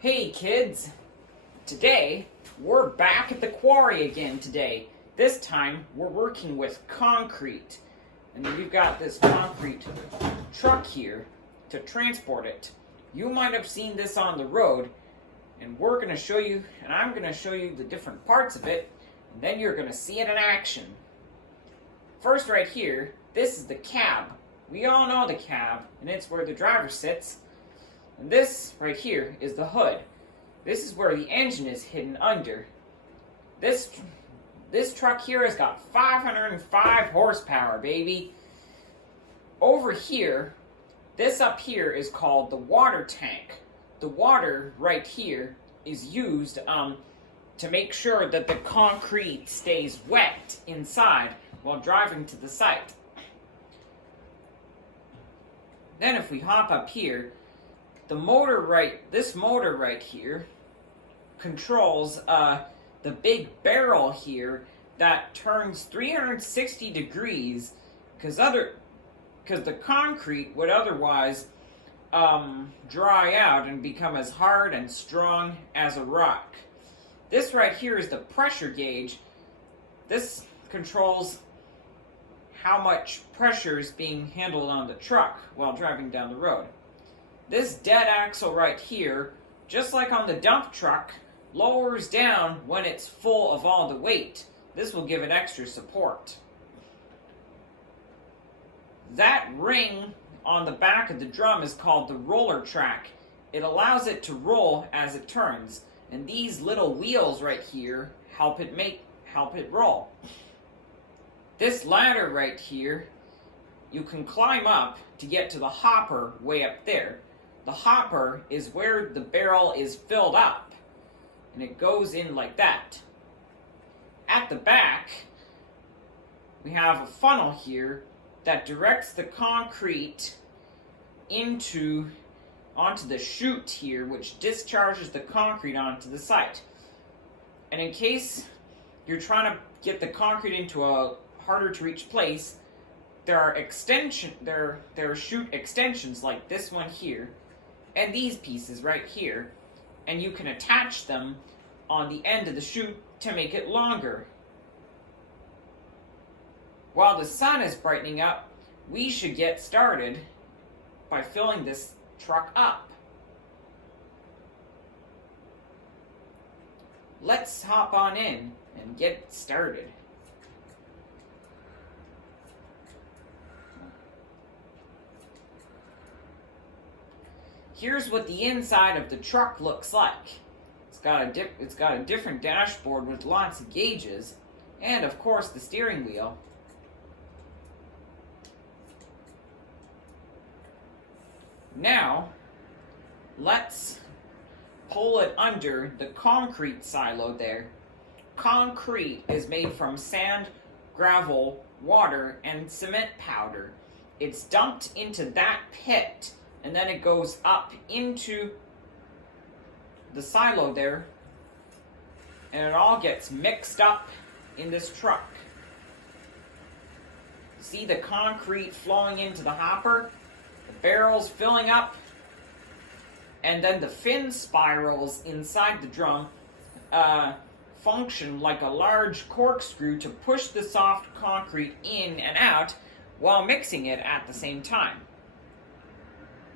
Hey kids, today we're back at the quarry again today. This time we're working with concrete. And we've got this concrete truck here to transport it. You might have seen this on the road, and we're going to show you, and I'm going to show you the different parts of it, and then you're going to see it in action. First right here, this is the cab. We all know the cab, and it's where the driver sits. And this right here is the hood. This is where the engine is hidden under. This truck here has got 505 horsepower, baby. Over here, this up here is called the water tank. The water right here is used to make sure that the concrete stays wet inside while driving to the site. Then if we hop up here, this motor right here controls the big barrel here that turns 360 degrees because the concrete would otherwise dry out and become as hard and strong as a rock. This right here is the pressure gauge. This controls how much pressure is being handled on the truck while driving down the road. This dead axle right here, just like on the dump truck, lowers down when it's full of all the weight. This will give it extra support. That ring on the back of the drum is called the roller track. It allows it to roll as it turns, and these little wheels right here help it roll. This ladder right here, you can climb up to get to the hopper way up there. The hopper is where the barrel is filled up, and it goes in like that. At the back, we have a funnel here that directs the concrete onto the chute here, which discharges the concrete onto the site. And in case you're trying to get the concrete into a harder to reach place, there are chute extensions like this one here and these pieces right here, and you can attach them on the end of the chute to make it longer. While the sun is brightening up, we should get started by filling this truck up. Let's hop on in and get started. Here's what the inside of the truck looks like. It's got a different dashboard with lots of gauges, and of course the steering wheel. Now, let's pull it under the concrete silo there. Concrete is made from sand, gravel, water, and cement powder. It's dumped into that pit, and then it goes up into the silo there, and it all gets mixed up in this truck. See the concrete flowing into the hopper, the barrels filling up, and then the fin spirals inside the drum function like a large corkscrew to push the soft concrete in and out while mixing it at the same time.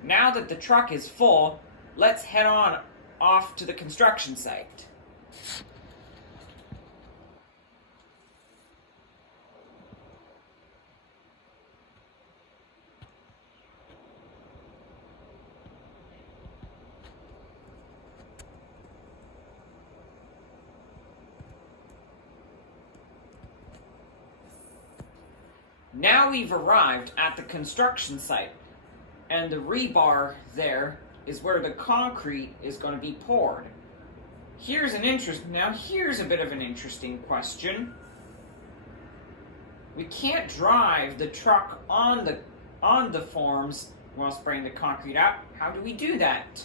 Now that the truck is full, let's head on off to the construction site. Now we've arrived at the construction site, and the rebar there is where the concrete is going to be poured. Here's a bit of an interesting question. We can't drive the truck on the forms while spraying the concrete out. How do we do that?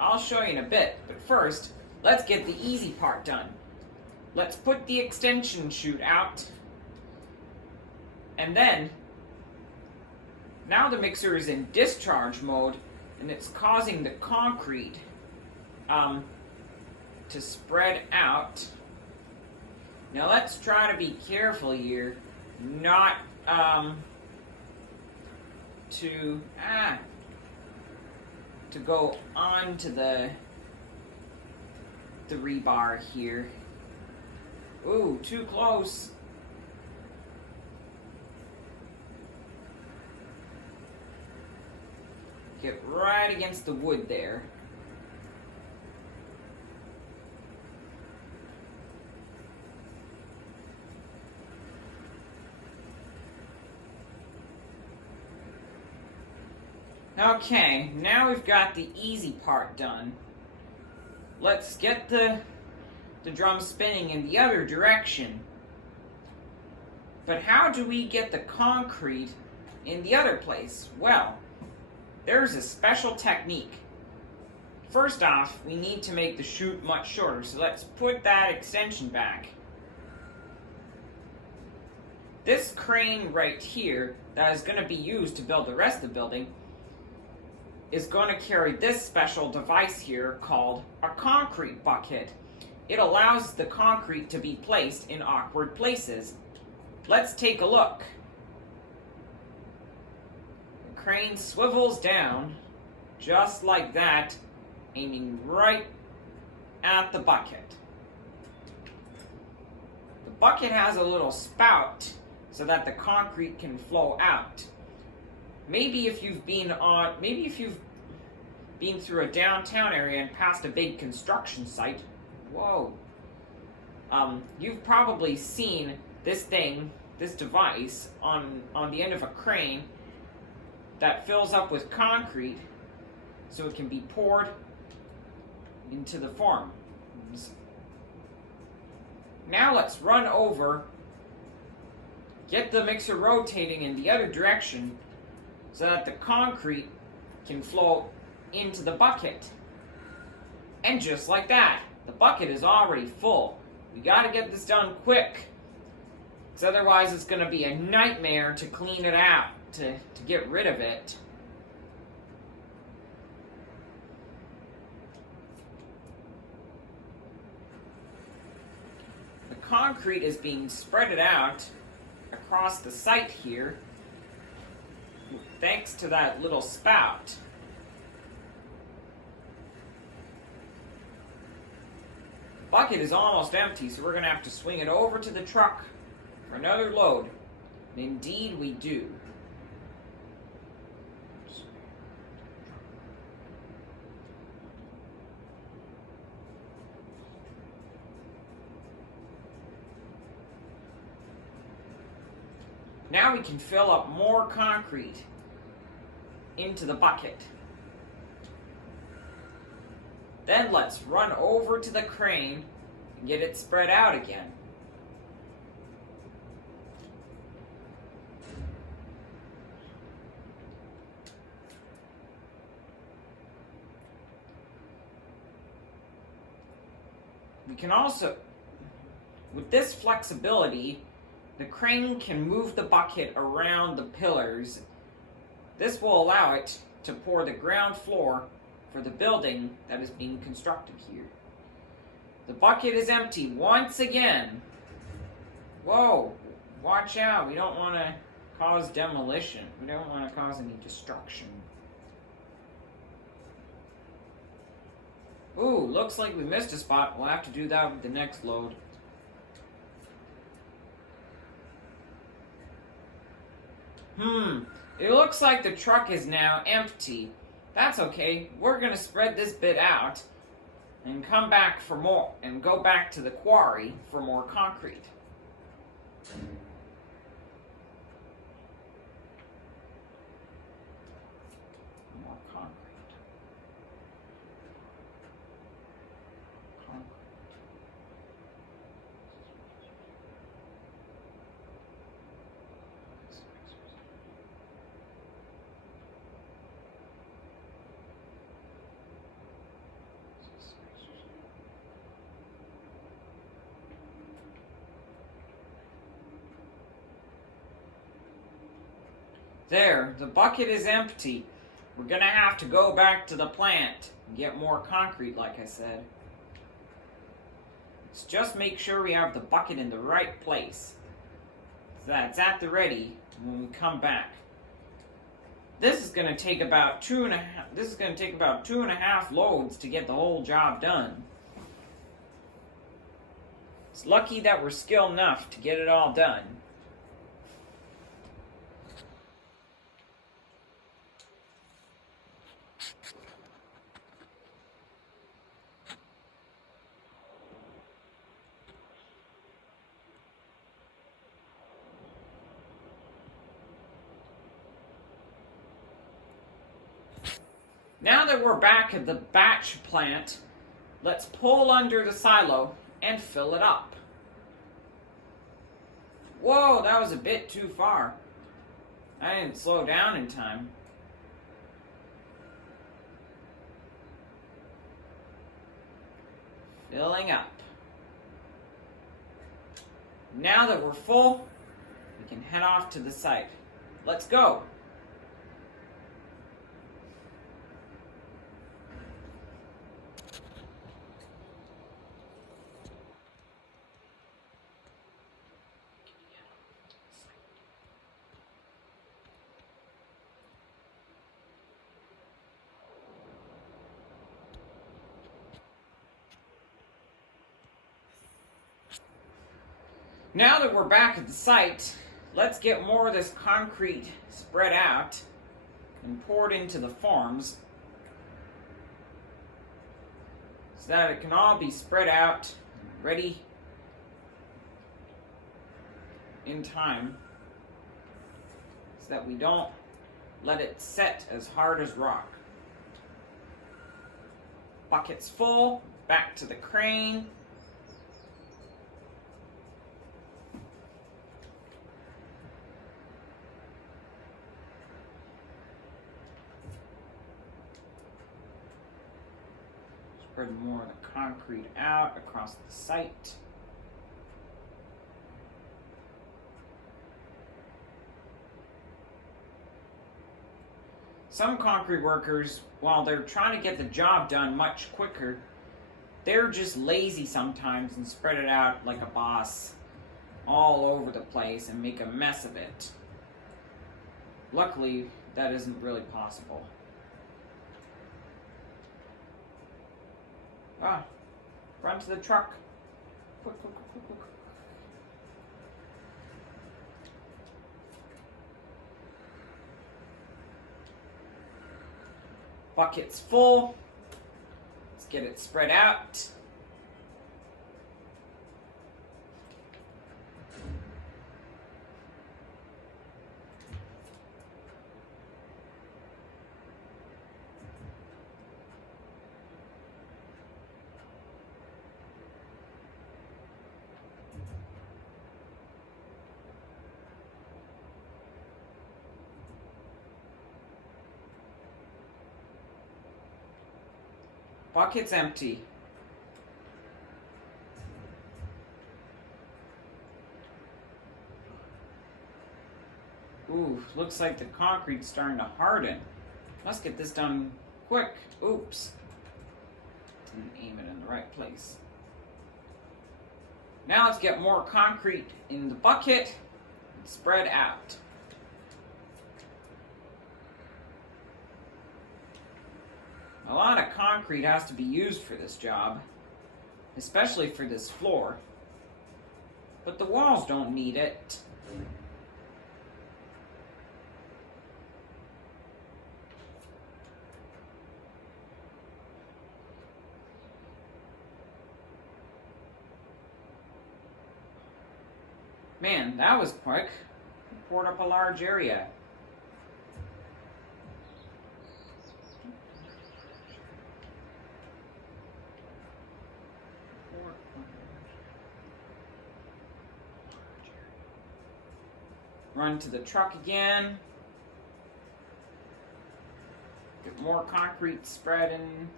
I'll show you in a bit, but first, let's get the easy part done. Let's put the extension chute out, and then now the mixer is in discharge mode, and it's causing the concrete to spread out. Now let's try to be careful here, not to go onto the rebar here. Ooh, too close. Get right against the wood there. Okay, now we've got the easy part done. Let's get the drum spinning in the other direction. But how do we get the concrete in the other place? Well, there's a special technique. First off, we need to make the chute much shorter, so let's put that extension back. This crane right here that is going to be used to build the rest of the building is going to carry this special device here called a concrete bucket. It allows the concrete to be placed in awkward places. Let's take a look. The crane swivels down just like that, aiming right at the bucket. The bucket has a little spout so that the concrete can flow out. Maybe if you've been through a downtown area and past a big construction site, you've probably seen this device on the end of a crane that fills up with concrete so it can be poured into the forms. Now let's run over, get the mixer rotating in the other direction so that the concrete can flow into the bucket. And just like that, the bucket is already full. We gotta get this done quick, because otherwise it's gonna be a nightmare to clean it out, to get rid of it. The concrete is being spread out across the site here, thanks to that little spout. The bucket is almost empty, so we're going to have to swing it over to the truck for another load. And indeed we do. Now we can fill up more concrete into the bucket. Then let's run over to the crane and get it spread out again. We can also, with this flexibility, the crane can move the bucket around the pillars. This will allow it to pour the ground floor for the building that is being constructed here. The bucket is empty once again. Whoa, watch out. We don't want to cause demolition. We don't want to cause any destruction. Ooh, looks like we missed a spot. We'll have to do that with the next load. It looks like the truck is now empty. That's okay. We're going to spread this bit out and come back for more, and go back to the quarry for more concrete. More concrete. There, the bucket is empty. We're gonna have to go back to the plant and get more concrete, like I said. Let's just make sure we have the bucket in the right place, so that it's at the ready when we come back. This is gonna take about two and a half loads to get the whole job done. It's lucky that we're skilled enough to get it all done. Now that we're back at the batch plant, let's pull under the silo and fill it up. Whoa, that was a bit too far. I didn't slow down in time. Filling up. Now that we're full, we can head off to the site. Let's go. Now that we're back at the site, let's get more of this concrete spread out and poured into the forms so that it can all be spread out, ready in time, so that we don't let it set as hard as rock. Bucket's full, back to the crane. Spread more of the concrete out across the site. Some concrete workers, while they're trying to get the job done much quicker, they're just lazy sometimes and spread it out like a boss all over the place and make a mess of it. Luckily, that isn't really possible. Run to the truck. Quick, quick, quick, quick, quick. Bucket's full. Let's get it spread out. Bucket's empty. Ooh, looks like the concrete's starting to harden. Let's get this done quick. Oops. Didn't aim it in the right place. Now let's get more concrete in the bucket and spread out. A lot of concrete has to be used for this job, especially for this floor. But the walls don't need it. Man, that was quick. We poured up a large area. Run to the truck again. Get more concrete spread in.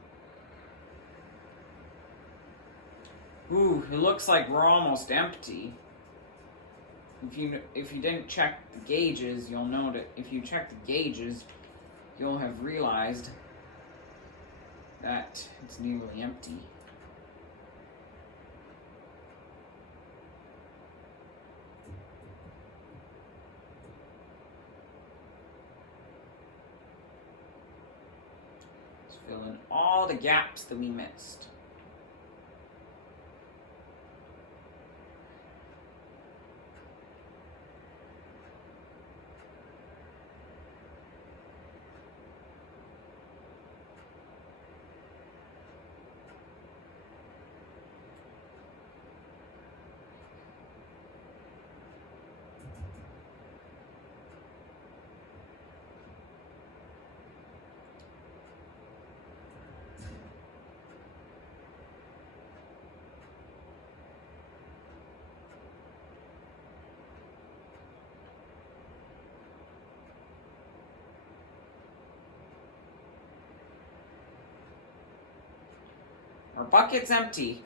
Ooh, it looks like we're almost empty. If you didn't check the gauges, you'll know that if you check the gauges, you'll have realized that it's nearly empty. Let's fill in all the gaps that we missed. Our bucket's empty.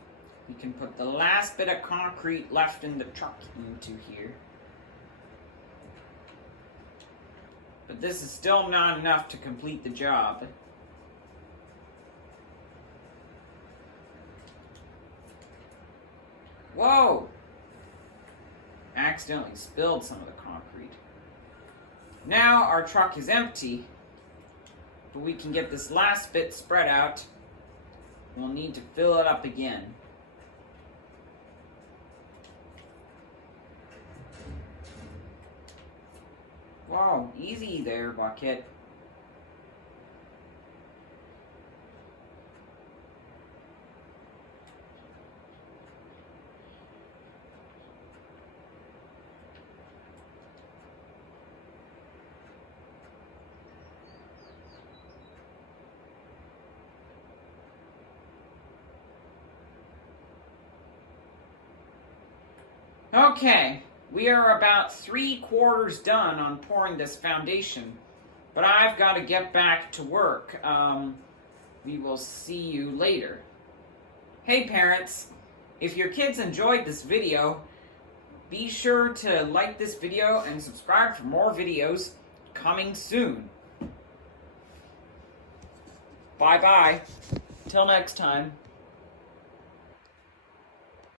We can put the last bit of concrete left in the truck into here. But this is still not enough to complete the job. Whoa! Accidentally spilled some of the concrete. Now our truck is empty, but we can get this last bit spread out. We'll need to fill it up again. Wow, easy there, bucket. Okay, we are about 3/4 done on pouring this foundation, but I've got to get back to work. We will see you later. Hey parents, if your kids enjoyed this video, be sure to like this video and subscribe for more videos coming soon. Bye-bye. Till next time.